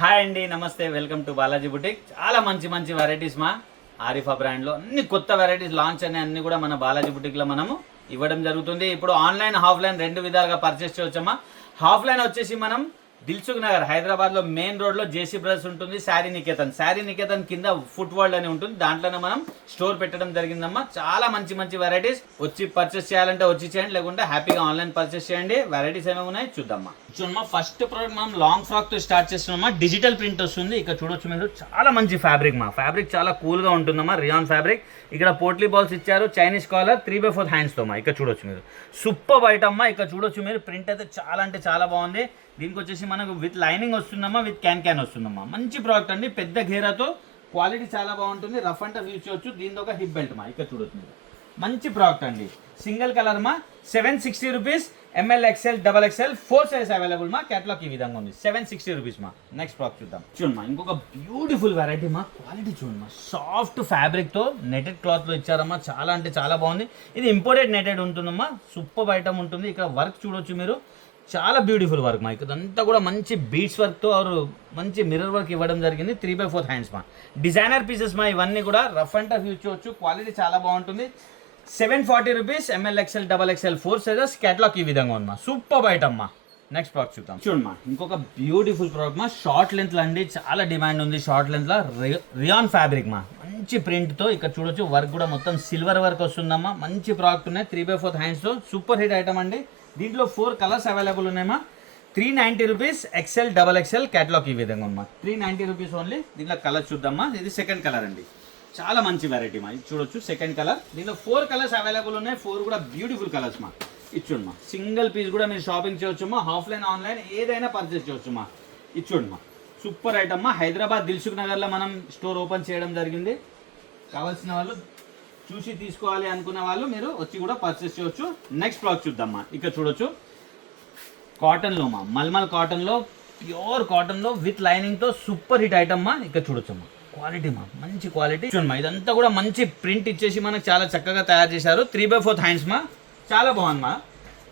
Hi అండి, నమస్తే, welcome to Balaji boutique. చాలా మంచి మంచి వెరైటీస్ మా ఆరిఫా బ్రాండ్లో అన్ని కొత్త వెరైటీస్ లాంచ్ అనే అన్ని కూడా మన బాలాజీ బుటిక్లో మనము ఇవ్వడం జరుగుతుంది. ఇప్పుడు ఆన్లైన్ ఆఫ్లైన్ రెండు విధాలుగా పర్చేస్ చేయవచ్చమ్మా. ఆఫ్లైన్ వచ్చేసి మనం దిల్సుఖ్ నగర్ హైదరాబాద్లో మెయిన్ రోడ్లో జేసీ బ్రదర్స్ ఉంటుంది. శారీ నికేతన్ కింద ఫుట్ వరల్డ్ అని ఉంటుంది. దాంట్లోనే మనం స్టోర్ పెట్టడం జరిగిందమ్మా. చాలా మంచి మంచి వెరైటీస్ వచ్చి పర్చేస్ చేయాలంటే వచ్చి చేయండి, లేకుంటే హ్యాపీగా ఆన్లైన్ పర్చేస్ చేయండి. వెరైటీస్ ఏమేమి ఉన్నాయి చూద్దామా. చూడమ్మా, ఫస్ట్ ప్రోడక్ట్ మనం లాంగ్ ఫ్రాక్ తో స్టార్ట్ చేస్తున్నామా. డిజిటల్ ప్రింట్ వస్తుంది. ఇక్కడ చూడొచ్చు మీరు, చాలా మంచి ఫ్యాబ్రిక్ మా. ఫ్యాబ్రిక్ చాలా కూల్ గా ఉంటుందమ్మా. Rayon fabric. ఇక్కడ పోట్లీ బాల్స్ ఇచ్చారు. చైనీస్ కాలర్ 3/4 హ్యాండ్స్ తో మా. ఇక్కడ చూడొచ్చు మీరు, సూపర్ ఐటమ్ అమ్మా. ఇక్కడ చూడొచ్చు మీరు, ప్రింట్ అయితే చాలా అంటే చాలా బాగుంది. దీనికి వచ్చేసి మనకు విత్ లైనింగ్ వస్తుందమ్మా, విత్ క్యాన్ వస్తుందమ్మా. మంచి ప్రోడక్ట్ అండి. పెద్ద ఘేరాతో క్వాలిటీ చాలా బాగుంటుంది. రఫ్ అండ్ టఫ్ యూజ్ చేయొచ్చు. దీంతో ఒక హిప్ బెల్ట్ మా. ఇక్కడ చూడొచ్చు మీరు, మంచి ప్రోడక్ట్ అండి. సింగిల్ కలర్ మా. 760 rupees. ML XL XXL 4 size available మా. క్యాటలాగ్ ఈ విధంగా ఉంది. 760 రూపీస్ మా. నెక్స్ట్ ప్రోడక్ట్ చూద్దాం. చూడమ్మా, ఇంకొక బ్యూటిఫుల్ వెరైటీ మా. క్వాలిటీ చూడమ్మా, సాఫ్ట్ ఫ్యాబ్రిక్ తో నెటెడ్ క్లాత్ లో ఇచ్చారమ్మా. చాలా అంటే చాలా బాగుంది. ఇది ఇంపోర్టెడ్ నెటెడ్ ఉంటుందమ్మా. సూపర్ ఐటమ్ ఉంటుంది. ఇక్కడ వర్క్ చూడొచ్చు మీరు, చాలా బ్యూటిఫుల్ వర్క్ మా. ఇదంతా కూడా మంచి బీడ్స్ వర్క్తో మంచి మిర్రర్ వర్క్ ఇవ్వడం జరిగింది. 3/4 హ్యాండ్స్ మా. డిజైనర్ పీసెస్ మా. ఇవన్నీ కూడా రఫ్ అండ్ టఫ్ యూజ్ చేయొచ్చు. క్వాలిటీ చాలా బాగుంటుంది. 740 rupees. ML XL XXL 4 sizes. Catalogue ఈ విధంగా ఉంది మా. సూపర్ ఐటమ్ మా. నెక్స్ట్ ప్రోడక్ట్ చూద్దాం. చూడమ్మా, ఇంకొక బ్యూటిఫుల్ ప్రోడక్ట్ మా. షార్ట్ లెంత్ అండి, చాలా డిమాండ్ ఉంది షార్ట్ లెంత్ లో. రియాన్ ఫ్యాబ్రిక్ మా. మంచి ప్రింట్ తో ఇక్కడ చూడొచ్చు. వర్క్ కూడా మొత్తం సిల్వర్ వర్క్ వస్తుందమ్మా. మంచి ప్రోడక్ట్ ఉన్నాయి. 3/4 హ్యాండ్స్ తో సూపర్ హిట్ ఐటమ్ అండి. దీంట్లో 4 కలర్స్ అవైలబుల్ ఉన్నాయమ్మా. 390 రూపీస్. XL XXL. క్యాటలాగ్ ఈ విధంగా ఉందమ్మా. 390 రూపీస్ ఓన్లీ. దీంట్లో కలర్ చూద్దామా. ఇది సెకండ్ కలర్ అండి. చాలా మంచి వెరైటీ మా. ఇది చూడొచ్చు, సెకండ్ కలర్. దీంట్లో 4 కలర్స్ అవైలబుల్ ఉన్నాయి. 4 కూడా బ్యూటిఫుల్ కలర్స్ మా. ఇచ్చుడమ్మా, సింగిల్ పీస్ కూడా మీరు షాపింగ్ చేయొచ్చమ్మా. ఆఫ్లైన్ ఆన్లైన్ ఏదైనా పర్చేస్ చేయొచ్చమ్మా. ఇచ్చుడమ్మా, సూపర్ ఐటమ్ మా. హైదరాబాద్ దిల్సుఖ్ నగర్లో మనం స్టోర్ ఓపెన్ చేయడం జరిగింది. కావాల్సిన వాళ్ళు, చూసి తీసుకోవాలి అనుకున్న వాళ్ళు మీరు వచ్చి కూడా పర్చేస్ చేయొచ్చు. నెక్స్ట్ ప్రోడక్ట్ చూద్దామా. ఇక్కడ చూడొచ్చు, కాటన్లో మా. మల్మల్ కాటన్లో, ప్యూర్ కాటన్లో విత్ లైనింగ్తో సూపర్ హిట్ ఐటమ్ మా. ఇక్కడ చూడొచ్చమ్మా, క్వాలిటీ మా, మంచి క్వాలిటీ చూడమ్మా. ఇదంతా కూడా మంచి ప్రింట్ ఇచ్చేసి మనకు చాలా చక్కగా తయారు చేశారు. 3/4 హ్యాండ్స్ మా. చాలా బాగుంది మా.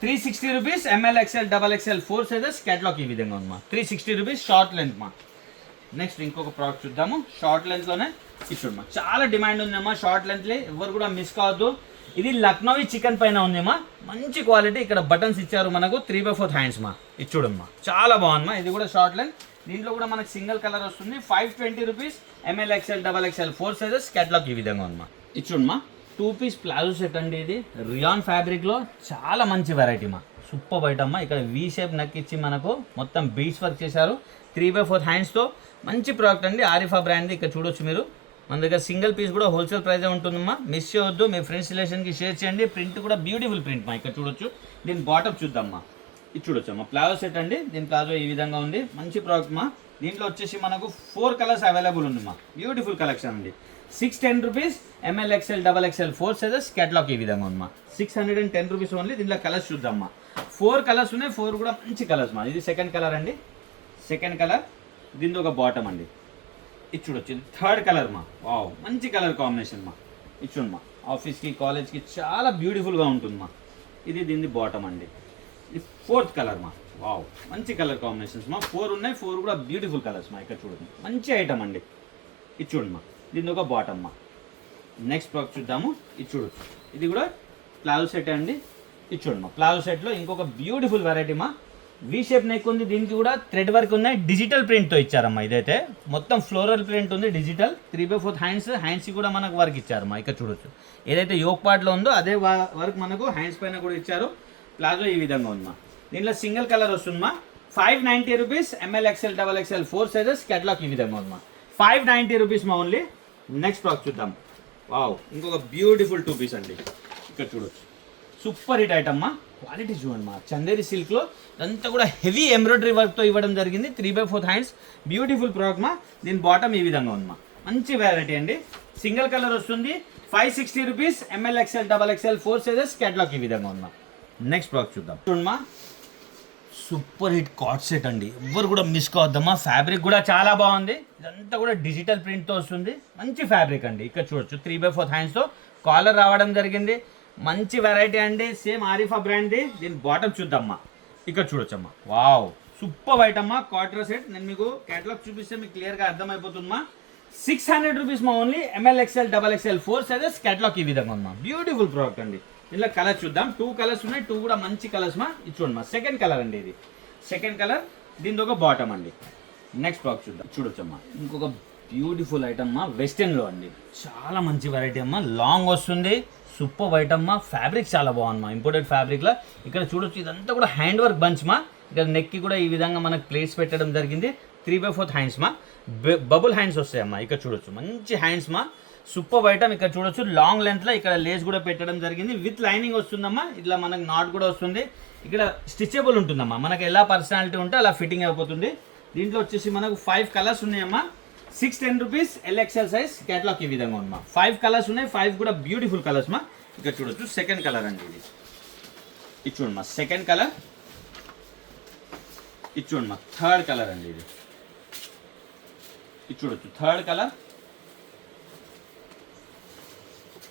360 rupees. ML XL XXL 4 sizes. Catalogue ఈ విధంగా ఉంది మా. 360 రూపీస్. షార్ట్ లెంత్ మా. నెక్స్ట్ ఇంకొక ప్రోడక్ట్ చూద్దాము. షార్ట్ లెంత్లోనే ఇచ్చుడమ్మా. చాలా డిమాండ్ ఉందమ్మా షార్ట్ లెంత్లే. ఎవరు కూడా మిస్ కావద్దు. ఇది లక్నోవి చికెన్ పైన ఉందమ్మా. మంచి క్వాలిటీ. ఇక్కడ బటన్స్ ఇచ్చారు మనకు. 3/4 హ్యాండ్స్ మా. ఇచ్చుడమ్మా, చాలా బాగుందమ్మా. ఇది కూడా షార్ట్ లెంత్. దీంట్లో కూడా మనకు సింగిల్ కలర్ వస్తుంది. 520 rupees. ML XL XXL 4 sizes. Catalogue ఈ విధంగా ఉందమ్మా. ఇచ్చుడమ్మా, 2 పీస్ ప్లాజో సెట్ అండి. ఇది రియాన్ ఫ్యాబ్రిక్లో చాలా మంచి వెరైటీ మా. Super item. ఇక్కడ వీ షేప్ నెక్ ఇచ్చి మనకు మొత్తం బీడ్స్ వర్క్ చేశారు. 3/4 హ్యాండ్స్తో మంచి ప్రోడక్ట్ అండి. ఆరిఫా బ్రాండ్. ఇక్కడ చూడొచ్చు మీరు, మన దగ్గర సింగిల్ పీస్ కూడా హోల్సేల్ ప్రైజే ఉంటుందమ్మా. మిస్ చేయవద్దు. మీ ఫ్రెండ్స్ రిలేషన్కి షేర్ చేయండి. ప్రింట్ కూడా బ్యూటిఫుల్ ప్రింట్ మా. ఇక్కడ చూడొచ్చు. దీని బాటమ్ చూద్దామా. ఇది చూడొచ్చమ్మా, ప్లాజో సెట్ అండి. దీని ప్లాజో ఈ విధంగా ఉంది. మంచి ప్రోడక్ట్ మా. దీంట్లో వచ్చేసి మనకు 4 కలర్స్ అవైలబుల్ ఉంది మా. బ్యూటిఫుల్ కలెక్షన్ అండి. 610 rupees. ML XL XXL 4 sizes. Catalogue ఈ విధంగా ఉంది మా. 610 రూపీస్ ఓన్లీ. దీంట్లో కలర్స్ చూద్దామా. 4 కలర్స్ ఉన్నాయి. 4 కూడా మంచి కలర్స్ మా. ఇది సెకండ్ కలర్ అండి. Second colour. దీంతో ఒక బాటమ్ అండి. ఇది చూడొచ్చు, థర్డ్ కలర్ మా. వావ్, మంచి కలర్ కాంబినేషన్ మా. ఇది చూడమ్మా, ఆఫీస్కి కాలేజ్కి చాలా బ్యూటిఫుల్గా ఉంటుంది మా. ఇది దీని బాటమ్ అండి. ఇది ఫోర్త్ కలర్ మా. వావ్, మంచి కలర్ కాంబినేషన్స్ మా. 4 ఉన్నాయి. 4 కూడా బ్యూటిఫుల్ కలర్స్ మా. ఇక్కడ చూడండి, మంచి ఐటమ్ అండి. ఇది చూడమ్మా, దీని ఒక బాటమ్ మా. నెక్స్ట్ ప్రోడక్ట్ చూద్దాము. ఇది చూడొచ్చు, ఇది కూడా ప్లాజో సెట్ అండి. ఇది చూడమ్మా, ప్లాజో సెట్లో ఇంకొక బ్యూటిఫుల్ వెరైటీ మా. వీ షేప్ నెక్ ఉంది. దీనికి కూడా థ్రెడ్ వర్క్ ఉన్నాయి. డిజిటల్ ప్రింట్తో ఇచ్చారమ్మా. ఇదైతే మొత్తం ఫ్లోరల్ ప్రింట్ ఉంది. డిజిటల్. 3/4 హ్యాండ్స్ కూడా మనకు వర్క్ ఇచ్చారమ్మా. ఇక్కడ చూడొచ్చు, ఏదైతే యోక్ పార్ట్లో ఉందో అదే వర్క్ మనకు హ్యాండ్స్ పైన కూడా ఇచ్చారు. ప్లాజో ఈ విధంగా ఉందమ్మా. దీంట్లో సింగిల్ కలర్ వస్తుందమ్మా. 590 rupees. ML XL XXL 4 sizes. Catalogue ఈ విధంగా ఉందమ్మా. 590 రూపీస్ మా ఓన్లీ. నెక్స్ట్ ప్రోడక్ట్ చూద్దాం. వావ్, ఇంకొక బ్యూటిఫుల్ 2 పీస్ అండి. ఇక్కడ చూడొచ్చు, సూపర్ హిట్ ఐటమ్ మా. క్వాలిటీ చూడండి మా. చందేరి సిల్క్లో ఇదంతా కూడా హెవీ ఎంబ్రాయిడరీ వర్క్తో ఇవ్వడం జరిగింది. 3/4 హ్యాండ్స్. బ్యూటిఫుల్ ప్రోడక్ట్ మా. దీని బాటమ్ ఈ విధంగా ఉంది మా. మంచి వెరైటీ అండి. సింగిల్ కలర్ వస్తుంది. 560 rupees. ML XL XXL 4 sizes. Catalogue ఈ విధంగా ఉంది మా. నెక్స్ట్ ప్రోడక్ట్ చూద్దాం. చూడమ్మా, సూపర్ హిట్ కార్డ్ సెట్ అండి. ఎవ్వరు కూడా మిస్ కావద్దమ్మా. ఫ్యాబ్రిక్ కూడా చాలా బాగుంది. ఇదంతా కూడా డిజిటల్ ప్రింట్తో వస్తుంది. మంచి ఫ్యాబ్రిక్ అండి. ఇక్కడ చూడొచ్చు, 3/4 హ్యాండ్స్తో కాలర్ రావడం జరిగింది. మంచి వెరైటీ అండి, సేమ్ ఆరిఫా బ్రాండ్ది. దీని బాటమ్ చూద్దామ్మా, ఇక్కడ చూడొచ్చమ్మా. వావ్, సూపర్ వైట్ అమ్మా, క్వార్టర్ సెట్. నేను మీకు కేటలాగ్ చూపిస్తే మీకు క్లియర్గా అర్థమైపోతుందమ్మా. 600 రూపీస్ మా only. ML XL XXL 4 sizes. Catalogue ఈ విధంగా ఉందమ్మా. బ్యూటిఫుల్ ప్రోడక్ట్ అండి. ఇందులో కలర్ చూద్దాం. 2 కలర్స్ ఉన్నాయి, 2 కూడా మంచి కలర్స్ మా. ఇది చూడమ్మా, సెకండ్ కలర్ అండి, ఇది సెకండ్ కలర్. దీని ఒక బాటమ్ అండి. నెక్స్ట్ ప్రోడక్ట్ చూద్దాం, చూడొచ్చమ్మా. ఇంకొక బ్యూటిఫుల్ ఐటమ్ మా, వెస్టర్న్లో అండి. చాలా మంచి వెరైటీ అమ్మా, లాంగ్ వస్తుంది, సూపర్ వైట్ అమ్మా. ఫ్యాబ్రిక్ చాలా బాగుందమ్మా, ఇంపోర్టెడ్ ఫ్యాబ్రిక్లో. ఇక్కడ చూడొచ్చు, ఇదంతా కూడా హ్యాండ్ వర్క్ బంచ్ మా. ఇక్కడ నెక్కి కూడా ఈ విధంగా మనకు ప్లేట్స్ పెట్టడం జరిగింది. 3/4 హ్యాండ్స్ మా, బబుల్ హ్యాండ్స్ వస్తాయమ్మా. ఇక్కడ చూడొచ్చు, మంచి హ్యాండ్స్ మా, సూపర్ ఐటమ్. ఇక్కడ చూడొచ్చు, లాంగ్ లెంత్లో ఇక్కడ లేస్ కూడా పెట్టడం జరిగింది. విత్ లైనింగ్ వస్తుందమ్మా. ఇట్లా మనకు నాట్ కూడా వస్తుంది. ఇక్కడ స్టిచబుల్ ఉంటుందమ్మా, మనకు ఎలా పర్సనాలిటీ ఉంటే అలా ఫిట్టింగ్ అయిపోతుంది. దీంట్లో వచ్చేసి మనకు 5 కలర్స్ ఉన్నాయమ్మా. 610 రూపీస్. LXL size. కేటలాగ్ ఈ విధంగా ఉందమ్మా. 5 కలర్స్ ఉన్నాయి, 5 కూడా బ్యూటిఫుల్ కలర్స్ మా. ఇక్కడ చూడొచ్చు, సెకండ్ కలర్ అండి, ఇది చూడమ్మా, సెకండ్ కలర్. ఇది చూడమ్మా, థర్డ్ కలర్ అండి, ఇది చూడొచ్చు, థర్డ్ కలర్.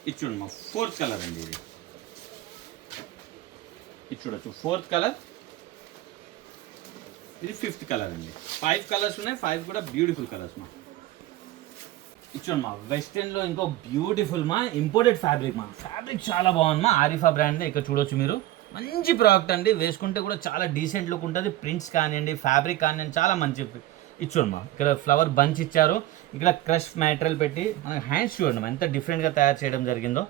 ఇది చూడమ్మా, ఫోర్త్ కలర్ అండి, ఇది చూడొచ్చు, ఫోర్త్ కలర్. ఇది ఫిఫ్త్ కలర్ అండి. 5 కలర్స్ ఉన్నాయి, 5 కూడా బ్యూటిఫుల్ కలర్స్ మా. ఇచ్చోండి మా, వెస్టర్న్లో ఇంకో బ్యూటిఫుల్ మా, ఇంపోర్టెడ్ ఫ్యాబ్రిక్ మా. ఫ్యాబ్రిక్ చాలా బాగుంది మా, ఆరిఫా బ్రాండ్. ఇక్కడ చూడొచ్చు మీరు, మంచి ప్రోడక్ట్ అండి. వేసుకుంటే కూడా చాలా డీసెంట్ లుక్ ఉంటుంది. ప్రింట్స్ కానివ్వండి, ఫ్యాబ్రిక్ కానివ్వండి, చాలా మంచి. ఇచ్చోండి మా, ఇక్కడ ఫ్లవర్ బంచ్ ఇచ్చారు. ఇక్కడ క్రష్ మ్యాటీరియల్ పెట్టి మనకి హ్యాండ్స్ చూడండి మా, ఎంత డిఫరెంట్గా తయారు చేయడం జరిగిందో.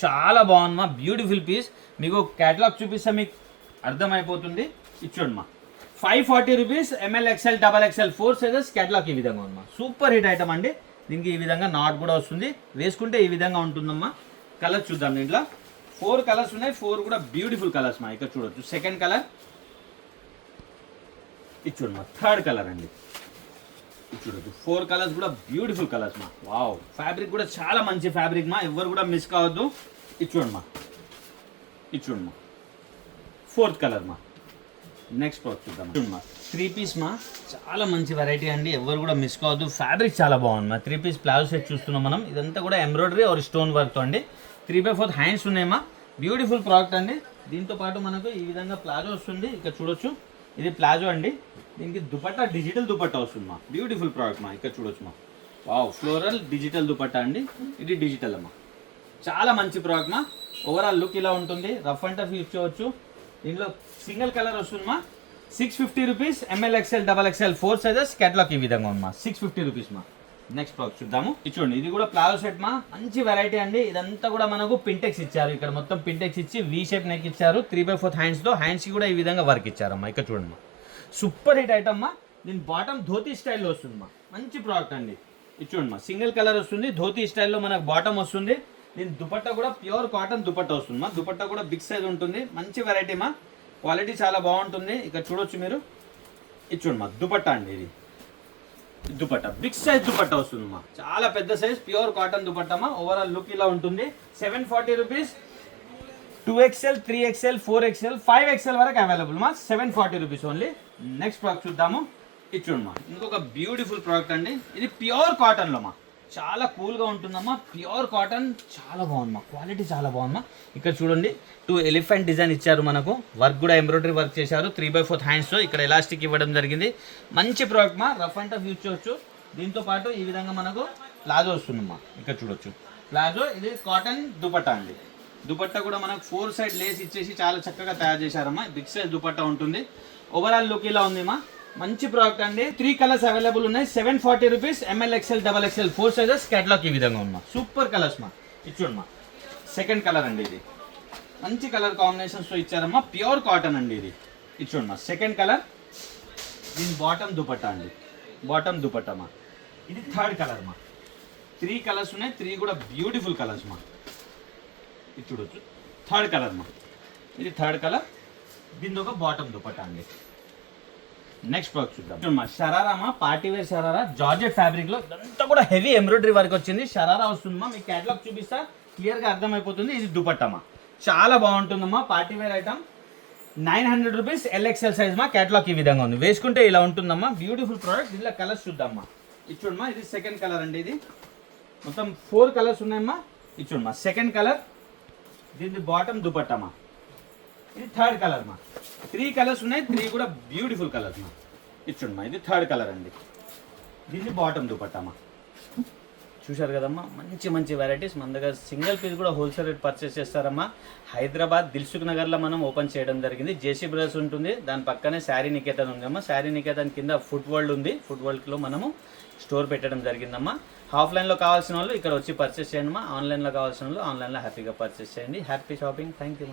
చాలా బాగుంది మా, బ్యూటిఫుల్ పీస్. మీకు కేటలాగ్ చూపిస్తే మీకు అర్థమైపోతుంది. ఇచ్చోండి మా, 540 rupees. ML XL XXL 4 sizes. Catalogue ఈ విధంగా ఉందమ్మా. సూపర్ హిట్ ఐటమ్ అండి. దీనికి ఈ విధంగా నాట్ కూడా వస్తుంది, వేసుకుంటే ఈ విధంగా ఉంటుందమ్మా. కలర్ చూద్దాం. దీంట్లో 4 కలర్స్ ఉన్నాయి, 4 కూడా బ్యూటిఫుల్ కలర్స్ మా. ఇక్కడ చూడొచ్చు, సెకండ్ కలర్. ఇది చూడమ్మా, థర్డ్ కలర్ అండి. ఇది చూడొచ్చు, 4 కలర్స్ కూడా బ్యూటిఫుల్ కలర్స్ మా. వావ్, ఫ్యాబ్రిక్ కూడా చాలా మంచి ఫ్యాబ్రిక్ మా, ఎవరు కూడా మిస్ కావద్దు. ఇది చూడమ్మా, ఇది చూడమ్మా, ఫోర్త్ కలర్ మా. నెక్స్ట్ ప్రోడక్ట్ చూద్దాం. చూడమ్మా, 3 పీస్ మా, చాలా మంచి వెరైటీ అండి, ఎవరు కూడా మిస్ కావద్దు. ఫ్యాబ్రిక్ చాలా బాగుంది మా. 3 పీస్ ప్లాజో సెట్ చూస్తున్నాం మనం. ఇదంతా కూడా ఎంబ్రాయిడరీ ఆర్ స్టోన్ వర్క్తో అండి. 3/4 హ్యాండ్స్ ఉన్నాయమ్మా. బ్యూటిఫుల్ ప్రోడక్ట్ అండి. దీంతో పాటు మనకు ఈ విధంగా ప్లాజో వస్తుంది. ఇక్కడ చూడొచ్చు, ఇది ప్లాజో అండి. దీనికి దుపట్టా, డిజిటల్ దుపట్టా వస్తుంది మా. బ్యూటిఫుల్ ప్రోడక్ట్ మా. ఇక్కడ చూడొచ్చు మా. వావ్, ఫ్లోరల్ డిజిటల్ దుపట్టా అండి. ఇది డిజిటల్ అమ్మా. చాలా మంచి ప్రోడక్ట్ మా. ఓవరాల్ లుక్ ఇలా ఉంటుంది. రఫ్ అండ్ టఫ్ యూజ్ చేయవచ్చు. దీంట్లో సింగిల్ కలర్ వస్తుంది మా. 650 rupees. ML XL XXL 4 sizes. Catalogue ఈ విధంగా ఉంది మా. 650 రూపీస్ మా. నెక్స్ట్ ప్రోడక్ట్ చూద్దాము. చూడండి, ఇది కూడా ప్లాజో సెట్ మా, మంచి వెరైటీ అండి. ఇదంతా కూడా మనకు పింటెక్స్ ఇచ్చారు. ఇక్కడ మొత్తం పింటెక్స్ ఇచ్చి V షేప్ నెక్ ఇచ్చారు. 3/4 హ్యాండ్స్తో. హ్యాండ్స్కి కూడా ఈ విధంగా వర్క్ ఇచ్చారమ్మా. ఇక్కడ చూడండి మా, సూపర్ హిట్ ఐటమ్ మా. దీని బాటమ్ ధోతీ స్టైల్లో వస్తుంది మా. మంచి ప్రోడక్ట్ అండి. ఇది చూడండి మా, సింగిల్ కలర్ వస్తుంది, ధోతీ స్టైల్లో మనకు బాటమ్ వస్తుంది. దీని దుపట్టా కూడా ప్యూర్ కాటన్ దుపట్టా వస్తుంది మా. దుపట్టా కూడా బిగ్ సైజ్ ఉంటుంది. మంచి వెరైటీ మా, క్వాలిటీ చాలా బాగుంటుంది. ఇక్కడ చూడొచ్చు మీరు. ఇది చూడండి మా, దుపట్టా అండి. ఇది దుపట్టా బిగ్ సైజ్ దుపట్టా వస్తుంది మా, చాలా పెద్ద సైజ్, ప్యూర్ కాటన్ దుపట్టా మా. ఓవరాల్ లుక్ ఇలా ఉంటుంది. 740 rupees. 2XL 3XL 4XL 5XL వరకు అవైలబుల్ మా. 740 రూపీస్ ఓన్లీ. నెక్స్ట్ ప్రోడక్ట్ చూద్దాము. ఇది చూడండి మా, ఇంకొక బ్యూటిఫుల్ ప్రోడక్ట్ అండి. ఇది ప్యూర్ కాటన్లో మా, చాలా కూల్గా ఉంటుందమ్మా. ప్యూర్ కాటన్, చాలా బాగుంది మా, క్వాలిటీ చాలా బాగుంది మా. ఇక్కడ చూడండి, 2 ఎలిఫెంట్ డిజైన్ ఇచ్చారు మనకు. వర్క్ కూడా ఎంబ్రాయిడరీ వర్క్ చేశారు. 3/4 హ్యాండ్స్తో. ఇక్కడ ఎలాస్టిక్ ఇవ్వడం జరిగింది. మంచి ప్రోడక్ట్ మా, రఫ్ అండ్ టఫ్ యూజ్ చేయవచ్చు. దీంతో పాటు ఈ విధంగా మనకు ప్లాజో వస్తుందమ్మా. ఇక్కడ చూడొచ్చు, ప్లాజో. ఇది కాటన్ దుపట్టా అండి. దుపట్టా కూడా మనకు 4 సైడ్ లేస్ ఇచ్చేసి చాలా చక్కగా తయారు చేశారమ్మా. బిగ్ సైజ్ దుపట్టా ఉంటుంది. ఓవరాల్ లుక్ ఇలా ఉంది మా. మంచి ప్రోడక్ట్ అండి. 3 కలర్స్ అవైలబుల్ ఉన్నాయి. 740 rupees. ML XL XXL 4 sizes. Catalogue ఈ విధంగా ఉంది మా. సూపర్ కలర్స్ మా. ఇచ్చోండి మా, సెకండ్ కలర్ అండి. ఇది మంచి కలర్ కాంబినేషన్స్తో ఇచ్చారమ్మా. ప్యూర్ కాటన్ అండి. ఇది ఇచ్చోండి మా, సెకండ్ కలర్. దీని బాటమ్ దుపట్టా అండి. బాటమ్ దుపట్టా మా. ఇది థర్డ్ కలర్ మా. 3 కలర్స్ ఉన్నాయి. 3 కూడా బ్యూటిఫుల్ కలర్స్ మా. ఇది చూడొచ్చు, థర్డ్ కలర్ మా. ఇది థర్డ్ కలర్. దీని ఒక బాటమ్ దుపట్టా అండి. నెక్స్ట్ ప్రోడక్ట్ చూద్దాం. షరారా మా, party wear sharara, georgette fabric లో. ఇదంతా కూడా హెవీ ఎంబ్రాయిడరీ వర్క్ వచ్చింది. షరారా వస్తుందమ్మా. మీకు కేటలాగ్ చూపిస్తా, క్లియర్ గా అర్థమైపోతుంది. ఇది దుపట్టమ్మా, చాలా బాగుంటుందమ్మా. Party wear item. 900 rupees. LXL size మా. కేటలాగ్ ఈ విధంగా ఉంది. వేసుకుంటే ఇలా ఉంటుందమ్మా. Beautiful product. దీనిలో కలర్స్ చూద్దామా. ఇది చూడమ్మా, ఇది సెకండ్ కలర్ అండి. ఇది మొత్తం 4 కలర్స్ ఉన్నాయమ్మా. ఇది చూడమ్మా, సెకండ్ కలర్. దీని బాటమ్ దుపట్టమ్మా. ఇది థర్డ్ కలర్ మా. 3 కలర్స్ ఉన్నాయి, 3 కూడా బ్యూటిఫుల్ కలర్స్ మా. ఇచ్చుండమ్మా, ఇది థర్డ్ కలర్ అండి. దీన్ని బాటమ్ దుపట్టమ్మా. చూశారు కదమ్మా, మంచి మంచి వెరైటీస్ మన దగ్గర. సింగిల్ పీస్ కూడా హోల్సేల్ రేట్ పర్చేస్ చేస్తారమ్మా. హైదరాబాద్ దిల్సుఖ్ నగర్లో మనం ఓపెన్ చేయడం జరిగింది. జేసీ బ్రదర్స్ ఉంటుంది, దాని పక్కనే శారీ నికేతన్ ఉందమ్మా. శారీ నికేతన్ కింద ఫుట్ వరల్డ్ ఉంది. ఫుట్ వరల్డ్లో మనము స్టోర్ పెట్టడం జరిగిందమ్మా. ఆఫ్లైన్లో కావాల్సిన వాళ్ళు ఇక్కడ వచ్చి పర్చేస్ చేయండి అమ్మా. ఆన్లైన్లో కావాల్సిన వాళ్ళు ఆన్లైన్లో హ్యాపీగా పర్చేస్ చేయండి. Happy shopping. Thank you.